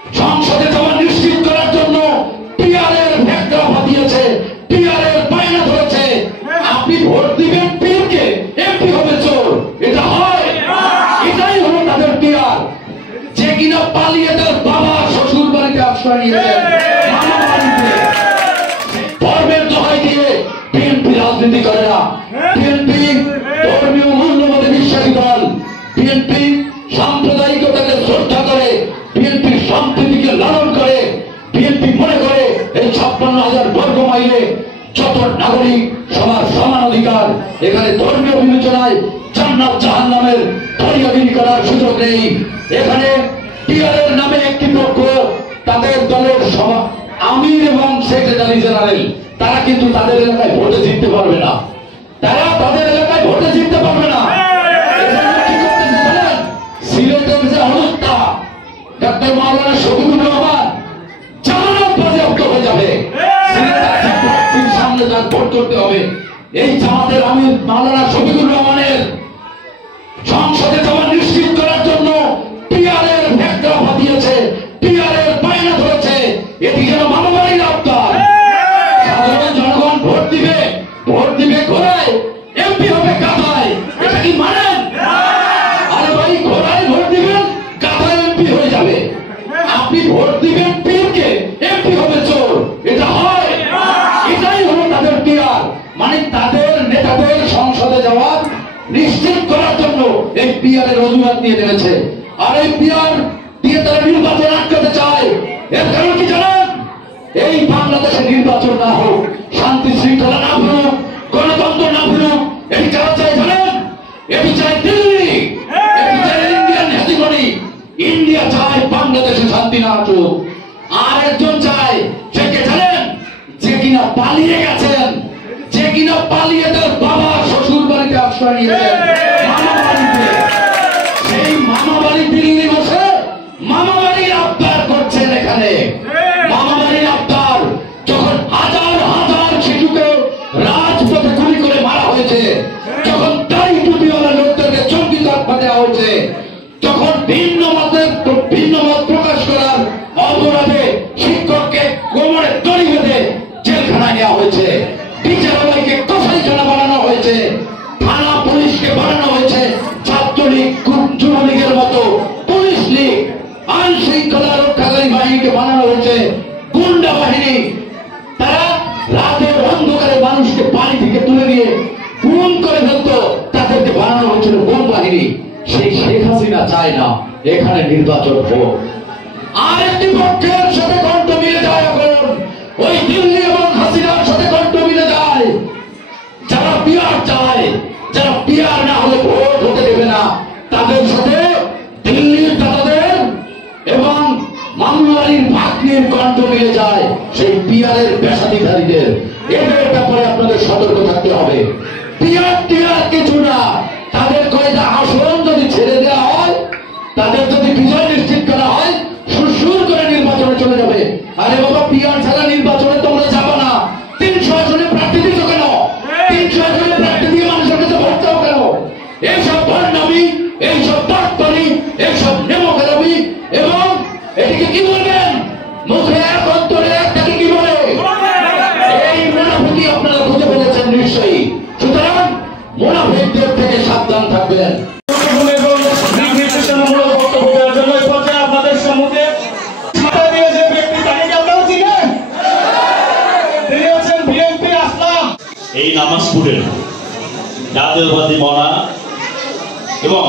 সংসদে যাওয়া নিশ্চিত করার জন্য পিআরের ভেট্রাফা দিয়েছে, পিআরের বায়না ধরেছে। আপনি ভোট দিবেন পীরকে, এমপি হবে চোর, এটা হয়? এটাই হলো তাদের পিআর। যে কিনা পালিয়ে তার বাবা শ্বশুর বাড়িতে আশ্রয় নিয়েছে, মামা বাড়িতে। ধর্মের দোহাই দিয়ে বিএনপি রাজনীতি করে না। বিএনপি ধর্মীয় মূল্যবোধে বিশ্বাসী দল। বিএনপি সাম্প্রদায়িকতাকে শ্রদ্ধা করে, বিএনপি সম্প্রীতিকে লালন করে। বিএনপি মনে করে এই 56,000 বর্গ মাইলে যত নাগরিক সবার সমান অধিকার। এখানে ধর্মীয় বিবেচনায় জান্নাত জাহান্নামের ধরিয়াগিরি করার সুযোগ নেই। এখানে পিআরের নামে একটি পক্ষ তাদের দলের সভা আমির এবং সেক্রেটারি জেনারেল, তারা কিন্তু তাদের এলাকায় ভোটে জিততে পারবে না। তারা তাদের এলাকায় ভোটে জিততে পারবে না। সিলেটের যে অবস্থা, ডাক্তার মাওলানা শফিকুর রহমান জামানত বাজেয়াপ্ত হয়ে যাবে। সিলেটের সামনে তার ভোট করতে হবে। এই জামাতের আমির মাওলানা শফিকুর রহমানের সংসদে যাওয়া নিশ্চিত করার জন্য পিআরের ভেট্রাফা দিয়েছে, পিআরের বায়না ধরেছে। এটি যেন মামাবাড়ির আবদার। সাধারণ জনগণ ভোট দিবে, ভোট দিবে ঘোড়ায়, এমপি হবে গাধায়। এটা কি মানেন? আরে ভাই, ঘোড়ায় ভোট দিবেন, গাধায় এমপি হয়ে যাবে। আপনি ভোট দিবেন পীরকে, এমপি হবে চোর, এটা হয়? এটাই হলো তাদের পিআর। মানে তাদের নেতাদের সংসদে যাওয়া নিশ্চিত করার জন্য এই পিআরের অজুহাত নিয়ে নেমেছে। আর এই পিআর দিয়ে তারা নির্বাচন আটকাতে চায়। এর কারণ কি জানেন? এই বাংলাদেশে নির্বাচন না হোক, শান্তি শৃঙ্খলা না ফিরুক, গণতন্ত্র না ফিরুক, এটি কারা চায় জানেন? এটি চায় দিল্লি, এটি চায় ইন্ডিয়ান হেজিমনি। ইন্ডিয়া চায় বাংলাদেশে শান্তি না আসুক। আর একজন চায়, সে কে জানেন? যে কিনা পালিয়ে গেছেন, যে কিনা পালিয়ে তার বাবা শ্বশুর বাড়িতে আশ্রয় নিয়েছেন, মামা বাড়িতে। সেই মামা বাড়ি দিল্লি বসে মামা বাড়ির আবদার করছেন। এখানে মামা বাড়ির আবদার। যখন হাজার হাজার শিশুকে রাজপথে গুলি করে মারা হয়েছে, যখন দাড়ি টুপিওয়ালা লোকদেরকে চঙ্কিতাত্মা দেওয়া হয়েছে, যখন ভিন্ন মত প্রকাশ করার অপরাধে শিক্ষককে কোমরে দড়ি বেঁধে জেলখানায় নেওয়া হয়েছে, বিচারালয়কে কসাইখানা বানানো হয়েছে, থানা পুলিশকে বানানো হয়েছে ছাত্রলীগ যুবলীগের মতো, পুলিশ লীগ আইন শৃঙ্খলা রক্ষাকারী বাহিনীকে বানানো হয়েছে গুন্ডা বাহিনী। তারা রাতের অন্ধকারে মানুষকে পানি থেকে তুলে নিয়ে খুন করে ফেলত, তাদেরকে বানানো হয়েছিল বোম বাহিনী। সেই শেখ হাসিনা চায় না এখানে নির্বাচন হোক। আর একটি পক্ষের সাথে কণ্ঠ মিলে যায় এখন, ওই দিল্লি এবং হাসিনার সাথে কণ্ঠ মিলে যায়। যারা পিআর চায়, যারা পিআর না হলে ভোট হতে দেবে না, তাদের সাথে দিল্লির দাদাদের এবং মামলারির ভাগ্নির কণ্ঠ মিলে যায় সেই পিআরের পেশাধিকারীদের। এদের ব্যাপারে আপনাদের সতর্ক থাকতে হবে। পিআর টিআর কিছু না, তাদের কয়টা আসন যদি ছেড়ে দেওয়া হয়, তাদের যদি বিজয় নিশ্চিত করা হয়, সুর করে নির্বাচনে চলে যাবে। আরে বাবা, পিআর ছাড়া নির্বাচনে তোমরা যাবো না। 300 আসনে প্রার্থী দিচ্ছ কেন? 300 আসনে প্রার্থী দিয়ে মানুষের কাছে ভোট চাও কেন? এইসব ভণ্ডামি, এইসব বাটপারি, এইসব নেমোখারামি, এবং এটিকে কি বলবেন? মুখে এক অন্তরে একটাকে কি বলে? এই মুনাফিকি আপনারা খুঁজে ফেলেছেন নিশ্চয়ই। সুতরাং মুনাফিকদের থেকে সাবধান থাকবেন। এই নামাজপুরের জাতীয়তাবাদী মনা এবং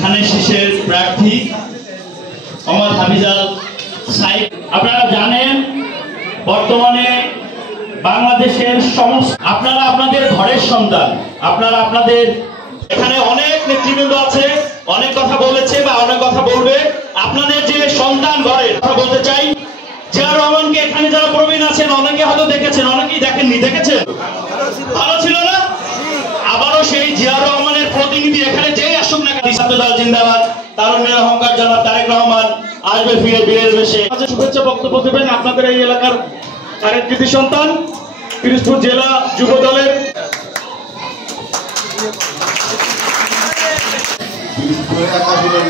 থানের শীষের প্রার্থী মোহাম্মদ হাফিজাল সাইদ। আপনারা জানেন বর্তমানে বাংলাদেশের সমস্ত, আপনারা আপনাদের ঘরের সন্তান, আপনারা আপনাদের এখানে অনেক নেতৃবৃন্দ আছে, অনেক কথা বলেছে বা অনেক কথা বলবে। আপনাদের যে সন্তান ঘরের কথা বলতে চাই, জিয়াউর রহমানকে এখানে যারা প্রবীণ আছেন অনেকে হয়তো দেখেছেন, অনেকেই দেখেননি। দেখেছেন? ভালো ছিল না? আবারও সেই জিয়াউর রহমানের প্রতিনিধি এখানে যেই আসুক না কেন, ছাত্রদল জিন্দাবাদ, তারুণ্যের অহংকার জনাব তারেক রহমান আসবে ফিরে বীরের বেশে। শুভেচ্ছা বক্তব্য দেবেন আপনাদের এই এলাকার আরেক কৃতি সন্তান, পিরোজপুর জেলা যুব দলের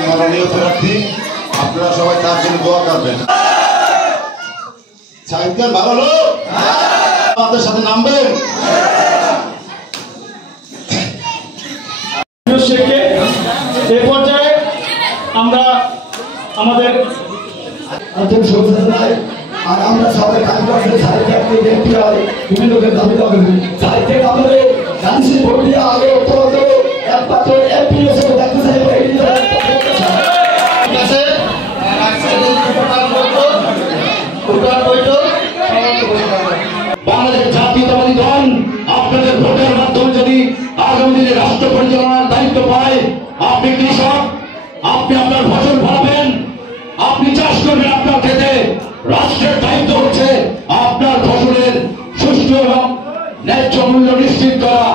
মাননীয় প্রার্থী আপনারা সবাই তার জন্য দোয়া করবেন। সাহিত্যের ভালো লোক আমাদের সাথে নামবেন। এই পর্যায়ে আমরা আমাদের আর আমরা সবাই কাজ করতে সাহিত্যকে দেখতে হয় বিভিন্ন দাবি দাবি সাহিত্যে আমাদের গান্ধী ভোটিয়া আগে তো একমাত্র এমপিএস দেখতে চাই বাংলাদেশ জাতীয়তাবাদী দল আপনাদের ভোটের মাধ্যমে যদি আগামী দিনে রাষ্ট্র পরিচালনার দায়িত্ব পায়, আপনি কৃষক, আপনি আপনার ফসল ফলাবেন, আপনি চাষ করবেন আপনার ক্ষেতে। রাষ্ট্রের দায়িত্ব হচ্ছে আপনার ফসলের সুষ্ঠু এবং ন্যায্য মূল্য নিশ্চিত করা।